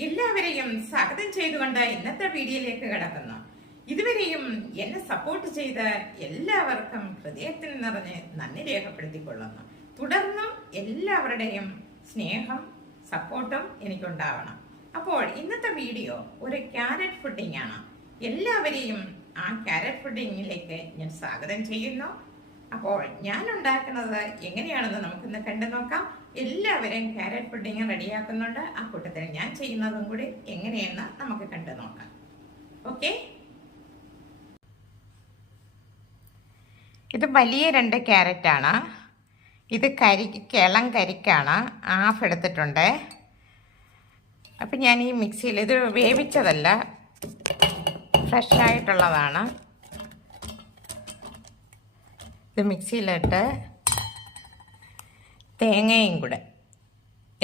എല്ലാവരെയും സ്വാഗതം ചെയ്തുകൊണ്ട് ഇന്നത്തെ വീഡിയോയിലേക്ക് കടക്കുന്നു. ഇതുവരെയും എന്നെ സപ്പോർട്ട് ചെയ്ത എല്ലാവർക്കും ഹൃദയത്തിൽ നിറഞ്ഞ് നന്ദി രേഖപ്പെടുത്തിക്കൊള്ളുന്നു. തുടർന്നും എല്ലാവരുടെയും സ്നേഹം സപ്പോർട്ടും എനിക്കുണ്ടാവണം. അപ്പോൾ ഇന്നത്തെ വീഡിയോ ഒരു ക്യാരറ്റ് പുഡിംഗ് ആണ്. എല്ലാവരെയും ആ ക്യാരറ്റ് പുഡിങ്ങിലേക്ക് ഞാൻ സ്വാഗതം ചെയ്യുന്നു. അപ്പോൾ ഞാൻ ഉണ്ടാക്കുന്നത് എങ്ങനെയാണെന്ന് നമുക്കിന്ന് കണ്ടു നോക്കാം. എല്ലാവരും ക്യാരറ്റ് പുഡിങ് റെഡിയാക്കുന്നുണ്ട്. ആ കൂട്ടത്തിൽ ഞാൻ ചെയ്യുന്നതും കൂടി എങ്ങനെയെന്ന് നമുക്ക് കണ്ടു നോക്കാം. ഓക്കെ, ഇത് വലിയ 2 ക്യാരറ്റാണ്. ഇത് ഇളം കരിക്കാണ്. ഹാഫ് എടുത്തിട്ടുണ്ട്. അപ്പം ഞാൻ ഈ മിക്സിയിൽ, ഇത് വേവിച്ചതല്ല, ഫ്രഷ് ആയിട്ടുള്ളതാണ്. ഇത് മിക്സിയിലിട്ട് തേങ്ങയും കൂടെ,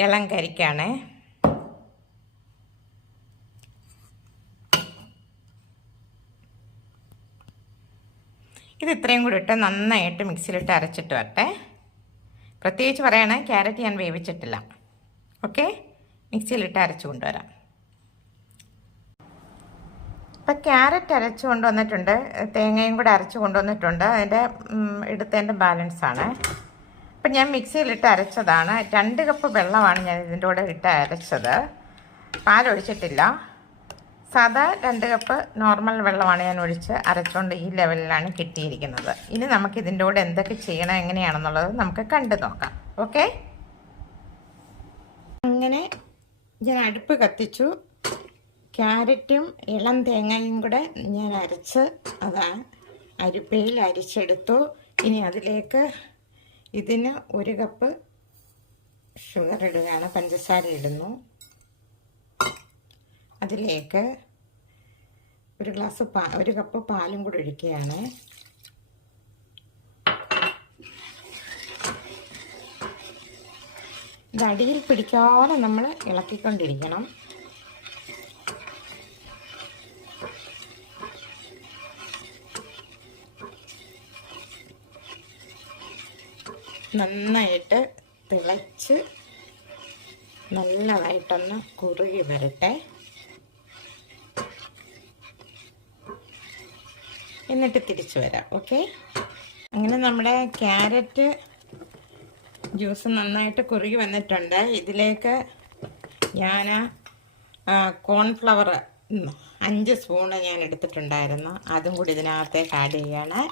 ഇളം കരിക്കാണ്, ഇത് ഇത്രയും കൂടി ഇട്ട് നന്നായിട്ട് മിക്സിയിലിട്ട് അരച്ചിട്ട് വരട്ടെ. പ്രത്യേകിച്ച് പറയണേ, ക്യാരറ്റ് ഞാൻ വേവിച്ചിട്ടില്ല. ഓക്കെ, മിക്സിയിലിട്ട് അരച്ചു കൊണ്ടുവരാം. ഇപ്പം ക്യാരറ്റ് അരച്ചു കൊണ്ടുവന്നിട്ടുണ്ട്, തേങ്ങയും കൂടെ അരച്ചു കൊണ്ടുവന്നിട്ടുണ്ട്. അതിൻ്റെ എടുത്തതിൻ്റെ ബാലൻസാണ്. അപ്പം ഞാൻ മിക്സിയിലിട്ട് അരച്ചതാണ്. 2 കപ്പ് വെള്ളമാണ് ഞാൻ ഇതിൻ്റെ കൂടെ ഇട്ട് അരച്ചത്. പാലൊഴിച്ചിട്ടില്ല. സാധാ 2 കപ്പ് നോർമൽ വെള്ളമാണ് ഞാൻ ഒഴിച്ച് അരച്ചുകൊണ്ട് ഈ ലെവലിലാണ് കിട്ടിയിരിക്കുന്നത്. ഇനി നമുക്ക് ഇതിൻ്റെ കൂടെ എന്തൊക്കെ ചെയ്യണം, എങ്ങനെയാണെന്നുള്ളത് നമുക്ക് കണ്ടു നോക്കാം. ഓക്കെ, അങ്ങനെ ഞാൻ അടുപ്പ് കത്തിച്ചു. ക്യാരറ്റും ഇളം തേങ്ങയും കൂടെ ഞാൻ അരച്ച് അതാണ് അരിപ്പയിൽ അരിച്ചെടുത്തു. ഇനി അതിലേക്ക് ഇതിന് 1 കപ്പ് ഷുഗർ ഇടുകയാണ്, പഞ്ചസാര ഇടുന്നു. അതിലേക്ക് 1 കപ്പ് പാലും കൂടി ഒഴിക്കുകയാണ്. ഇത് അടിയിൽ പിടിക്കാതെ നമ്മൾ ഇളക്കിക്കൊണ്ടിരിക്കണം. നന്നായിട്ട് തിളച്ച് നല്ലതായിട്ടൊന്ന് കുറുകി വരട്ടെ. എന്നിട്ട് തിരിച്ചു വരാം. ഓക്കെ, അങ്ങനെ നമ്മുടെ ക്യാരറ്റ് ജ്യൂസ് നന്നായിട്ട് കുറുകി വന്നിട്ടുണ്ട്. ഇതിലേക്ക് ഞാൻ കോൺഫ്ലവർ 5 സ്പൂണ് ഞാൻ എടുത്തിട്ടുണ്ടായിരുന്നു. അതും കൂടി ഇതിനകത്തേക്ക് ആഡ് ചെയ്യണം.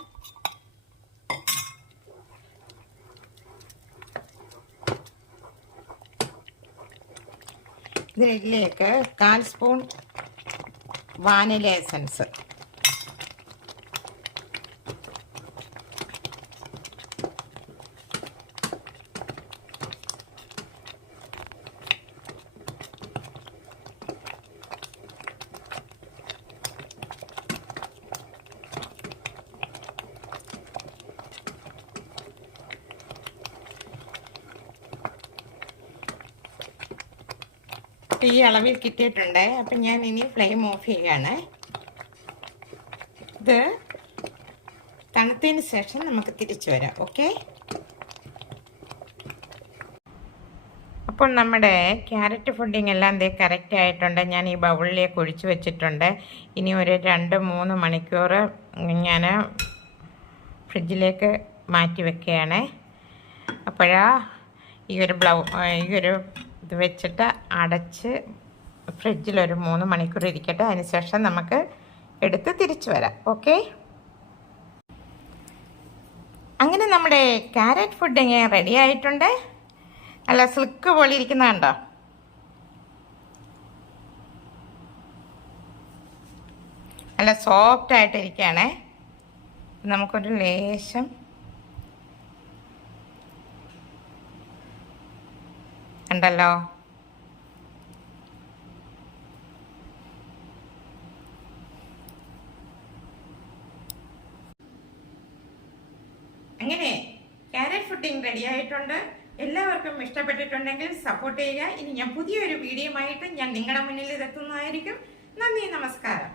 ഇതിലേക്ക് 1/4 സ്പൂൺ വാനില എസൻസ്, ഈ അളവിൽ കിട്ടിയിട്ടുണ്ട്. അപ്പം ഞാൻ ഇനി ഫ്ലെയിം ഓഫ് ചെയ്യുകയാണ്. ഇത് തണുത്തതിന് ശേഷം നമുക്ക് തിരിച്ചു വരാം. ഓക്കെ, അപ്പോൾ നമ്മുടെ ക്യാരറ്റ് പുഡിംഗ് എല്ലാം കറക്റ്റ് ആയിട്ടുണ്ട്. ഞാൻ ഈ ബൗളിലേക്ക് ഒഴിച്ച് വെച്ചിട്ടുണ്ട്. ഇനി ഒരു 2-3 മണിക്കൂർ ഞാൻ ഫ്രിഡ്ജിലേക്ക് മാറ്റി വെക്കുകയാണ്. അപ്പോഴാ ഈ ഒരു ഇത് വെച്ചിട്ട് അടച്ച് ഫ്രിഡ്ജിലൊരു 3 മണിക്കൂർ ഇരിക്കട്ടെ. അതിനുശേഷം നമുക്ക് എടുത്ത് തിരിച്ചു വരാം. ഓക്കെ, അങ്ങനെ നമ്മുടെ ക്യാരറ്റ് പുഡിംഗ് റെഡി ആയിട്ടുണ്ട്. നല്ല സ്ലിക്ക് പോലെ ഇരിക്കുന്ന കണ്ടോ? നല്ല സോഫ്റ്റ് ആയിട്ടിരിക്കുകയാണേ. നമുക്കൊരു ലേശം ഉണ്ടല്ലോ. അങ്ങനെ ക്യാരറ്റ് പുഡിംഗ് റെഡി ആയിട്ടുണ്ട്. എല്ലാവർക്കും ഇഷ്ടപ്പെട്ടിട്ടുണ്ടെങ്കിൽ സപ്പോർട്ട് ചെയ്യുക. ഇനി ഞാൻ പുതിയൊരു വീഡിയോയുമായിട്ട് ഞാൻ നിങ്ങളുടെ മുന്നിൽ എത്തുന്നതായിരിക്കും. നന്ദി, നമസ്കാരം.